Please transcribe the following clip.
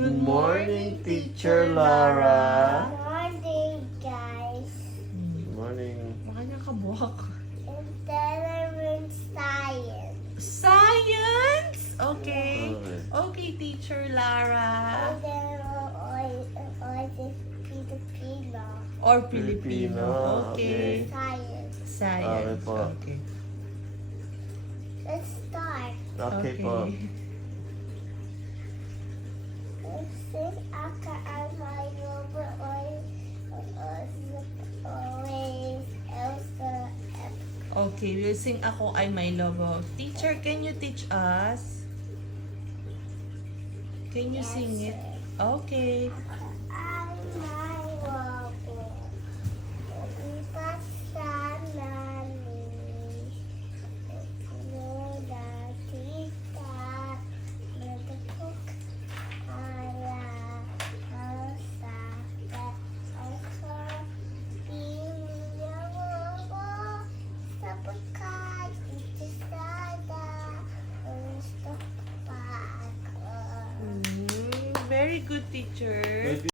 Good morning, Teacher Lara. Morning, guys. Good morning. Baka nakabuhak. And then I learned science. Science! Okay. Okay. Okay, Teacher Lara. And then I did Filipino. Or Filipino, Filipino. Okay. Science. Science. Okay po. Okay. Let's start. Okay po. Let's sing Aka and my lover always Elsa. Okay, we'll sing Ako Ay May Lobo. Teacher, can you teach us? Can you sing it? Okay. Ay, my lover. Ipas sana ni Lola Tita. Nagpuk ala Elsa. Elsa. Pinyawa sa pagkain itisada. Gusto pa ako. Very good, teacher. Maybe